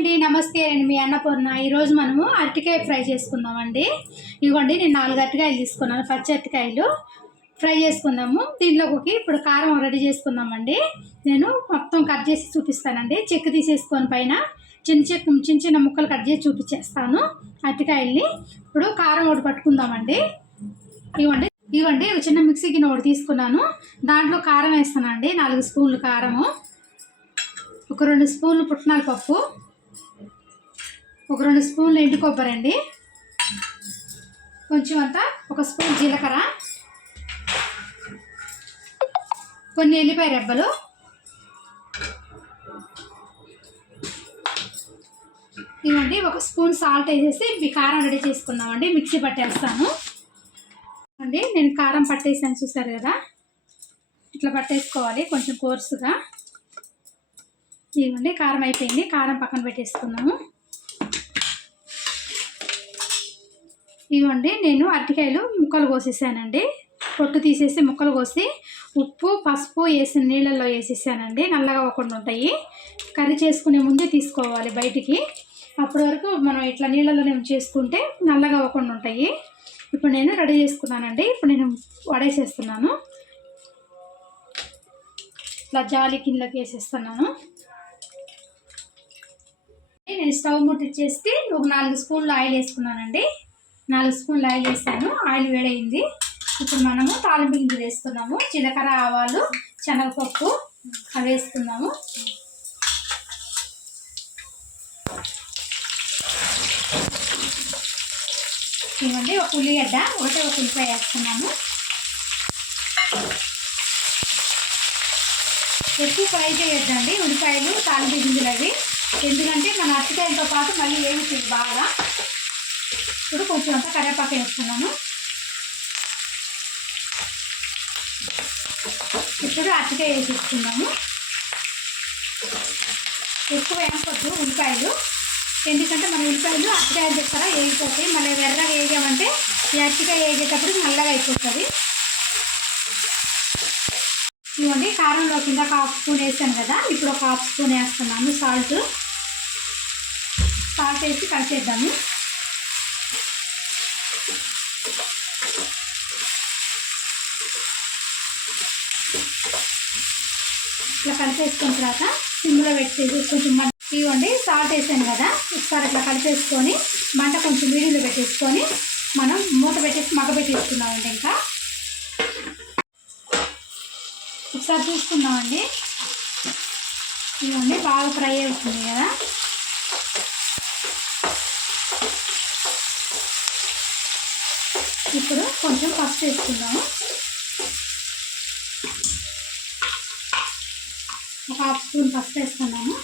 అండి నమస్తే అండి. మీ అన్నపూర్ణ. ఈరోజు మనము అరటికాయ ఫ్రై చేసుకుందామండి. ఇవ్వండి నేను నాలుగు అరటికాయలు తీసుకున్నాను పచ్చి అరటికాయలు. ఫ్రై చేసుకుందాము. దీంట్లోకి ఇప్పుడు కారం రెడీ చేసుకుందామండి. నేను మొత్తం కట్ చేసి చూపిస్తానండి. చెక్కు తీసేసుకొని పైన చిన్న చెక్క చిన్న చిన్న ముక్కలు కట్ చేసి చూపించేస్తాను అరటికాయల్ని. ఇప్పుడు కారం ఒకటి పట్టుకుందామండి. ఇవ్వండి ఇవ్వండి ఒక చిన్న మిక్సీ గిన్నె ఒకటి తీసుకున్నాను. దాంట్లో కారం వేస్తానండి నాలుగు స్పూన్లు కారము. ఒక రెండు స్పూన్లు పుట్నాల పప్పు. ఒక రెండు స్పూన్లు ఎండు కొబ్బరి అండి. కొంచెం అంతా ఒక స్పూన్ జీలకర్ర. కొన్ని ఎల్లిపాయ రెబ్బలు. ఇవ్వండి ఒక స్పూన్ సాల్ట్ వేసేసి మీ కారం రెడీ చేసుకుందామండి. మిక్సీ పట్టేస్తాను. అండి నేను కారం పట్టేసాను చూసారు కదా. ఇట్లా పట్టేసుకోవాలి కొంచెం కోర్సుగా. ఇవ్వండి కారం అయిపోయింది. కారం పక్కన పెట్టేసుకున్నాము ఇవ్వండి నేను అరటికాయలు ముక్కలు కోసేసానండి. పొట్టు తీసేసి ముక్కలు కోసి ఉప్పు పసుపు వేసిన నీళ్ళల్లో వేసేసానండి. నల్లగా అవ్వకుండా ఉంటాయి. కర్రీ చేసుకునే ముందే తీసుకోవాలి బయటికి. అప్పటి వరకు మనం ఇట్లా నీళ్ళలోనే చేసుకుంటే నల్లగా అవ్వకుండా ఉంటాయి. ఇప్పుడు నేను రెడీ చేసుకున్నానండి. ఇప్పుడు నేను వడేసేస్తున్నాను. ఇట్లా జాలి కిందకి వేసేస్తున్నాను. నేను స్టవ్ ముట్టించేసి ఒక నాలుగు స్పూన్లు ఆయిల్ వేసుకున్నానండి. నాలుగు స్పూన్లు ఆయిల్ వేసాను ఆయిల్ వేడైంది. ఇప్పుడు మనము తాలింపు గింజలు వేసుకున్నాము జీలకర్ర ఆవాలు శనగపప్పు అవి వేసుకున్నాము ఇవ్వండి ఒక ఉల్లిగడ్డ ఒకటే ఒక ఉల్లిపాయ వేస్తున్నాము. ఎక్కువ ఫ్రై చేయొద్దండి ఉల్లిపాయలు తాలింపు గింజలు అవి. ఎందుకంటే మన అరటికాయలతో పాటు మళ్ళీ వేగుతుంది బాగా. ఇప్పుడు కొంచెం అంతా కరివేపాకు వేసుకున్నాను. ఇప్పుడు అరటికాయ వేసేసుకున్నాము ఎక్కువ వేయకూడదు ఉల్లిపాయలు. ఎందుకంటే మన ఉల్లిపాయలు అరటికాయలు చెప్తారా వేగిపోతాయి. మళ్ళీ ఎర్రగా వేగామంటే ఈ అరటికాయ వేగేటప్పుడు నల్లగా అయిపోతుంది. ఇవ్వండి కారంలో కింద ఒక హాఫ్ స్పూన్ వేసాను కదా ఇప్పుడు ఒక హాఫ్ స్పూన్ వేస్తున్నాను. సాల్ట్. సాల్ట్ వేసి కలిపేద్దాము. ఇట్లా కలిపేసుకున్న తర్వాత సిమ్లో పెట్టేసి కొంచెం మంట ఇవ్వండి సాల్ట్ వేసాను కదా ఒకసారి ఇట్లా కలిపేసుకొని మంట కొంచెం మీడియంలో పెట్టేసుకొని మనం మూత పెట్టేసి మగ పెట్టేసుకున్నామండి ఇంకా. ఒకసారి చూసుకుందామండి. ఇవ్వండి బాగా ఫ్రై అవుతుంది కదా. ఇప్పుడు కొంచెం పసుపు వేసుకుందాము. ఒక హాఫ్ స్పూన్ పసుపు వేసుకున్నాము.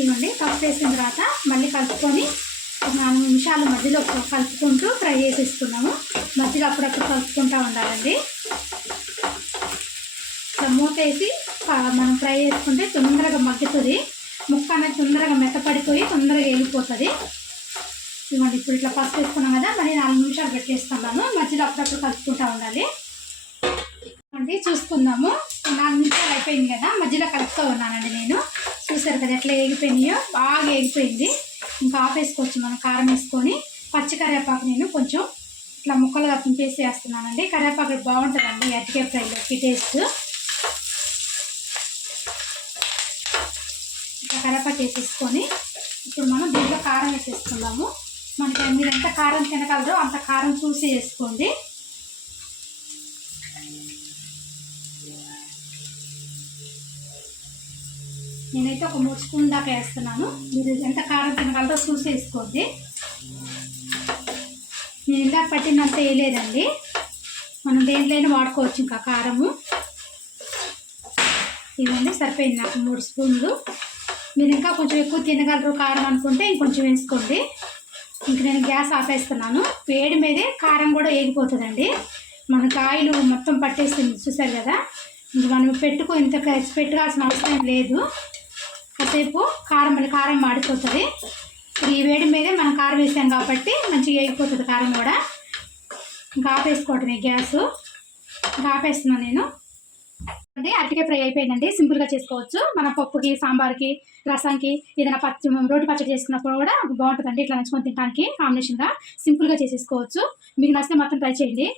ఇవ్వండి పసుపు వేసిన తర్వాత మళ్ళీ కలుపుకొని నాలుగు నిమిషాలు మధ్యలో కలుపుకుంటూ ఫ్రై చేసేసుకున్నాము. మధ్యలో అప్పుడప్పుడు కలుపుకుంటూ ఉండాలండి. ఇట్లా మూత వేసి మనం ఫ్రై చేసుకుంటే తొందరగా మగ్గుతుంది. ముక్క అనేది తొందరగా మెత్తపడిపోయి తొందరగా వెళ్ళిపోతుంది ఇవ్వండి ఇప్పుడు ఇట్లా పసుపు వేసుకున్నాం కదా మళ్ళీ నాలుగు నిమిషాలు పెట్టేస్తున్నాను మధ్యలో అప్పుడప్పుడు కలుపుకుంటూ ఉండాలి. అండి చూసుకుందాము. నాలుగు నిమిషాలు అయిపోయింది కదా మధ్యలో కలుపుతూ ఉన్నానండి నేను. చూసారు కదా ఎట్లా ఏగిపోయినాయో? బాగా ఎగిపోయింది ఇంకా ఆపేసుకోవచ్చు. మనం కారం వేసుకొని పచ్చి కరివేపాకు నేను కొంచెం ఇట్లా ముక్కలుగా తుంపేసి వేస్తున్నానండి. కరివేపాకు బాగుంటుందండి అరటికాయ ఫ్రైలోకి టేస్ట్. ఇట్లా కరివేపాకు వేసేసుకొని ఇప్పుడు మనం దీంట్లో కారం వేసేసుకుందాము. మనకి మీరు ఎంత కారం తినగలరో అంత కారం చూసి వేసుకోండి. నేనైతే ఒక మూడు స్పూన్ దాకా వేస్తున్నాను. మీరు ఎంత కారం తినగలరో చూసి వేసుకోండి. నేను ఇందాక పట్టినంత వేయలేదండి. మనం దేంట్లోనే వాడుకోవచ్చు ఇంకా కారము. ఇవ్వండి సరిపోయింది నాకు మూడు స్పూన్లు. మీరు ఇంకా కొంచెం ఎక్కువ తినగలరు కారం అనుకుంటే ఇంకొంచెం వేసుకోండి. ఇంక నేను గ్యాస్ ఆపేస్తున్నాను. వేడి మీదే కారం కూడా వేగిపోతుందండి. మనకు ఆయిల్ మొత్తం పట్టేస్తుంది చూసారు కదా? ఇంక మనం పెట్టుకో ఇంత పెట్టుకోవాల్సిన అవసరం లేదు. కాసేపు కారం మళ్ళీ కారం మాడిపోతుంది. ఇప్పుడు ఈ వేడి మీదే మనం కారం వేసాం కాబట్టి మంచిగా వేగిపోతుంది కారం కూడా. ఇంకా ఆపేసుకోవటమే గ్యాస్. ఇంకా ఆపేస్తున్నాను నేను. అంటే అరటికాయ ఫ్రై అయిపోయిందండి. సింపుల్గా చేసుకోవచ్చు. మన పప్పుకి సాంబార్కి రసంకి ఏదైనా పచ్చి రోటి పచ్చడి చేసుకున్నప్పుడు కూడా బాగుంటుందండి. ఇట్లా నంచుకొని తినడానికి కాంబినేషన్గా సింపుల్గా చేసేసుకోవచ్చు. మీకు నచ్చితే మాత్రం ట్రై చేయండి.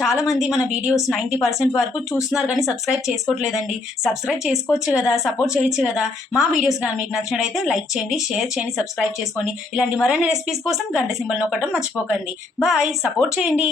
చాలా మంది మన వీడియోస్ నైంటీ పర్సెంట్ వరకు చూస్తున్నారు కానీ సబ్స్క్రైబ్ చేసుకోవట్లేదండి. సబ్స్క్రైబ్ చేసుకోవచ్చు కదా సపోర్ట్ చేయొచ్చు కదా. మా వీడియోస్ కానీ మీకు నచ్చినట్టయితే లైక్ చేయండి షేర్ చేయండి సబ్స్క్రైబ్ చేసుకోండి. ఇలాంటి మరిన్ని రెసిపీస్ కోసం గంట సింబల్ నొక్కడం మర్చిపోకండి. బాయ్. సపోర్ట్ చేయండి.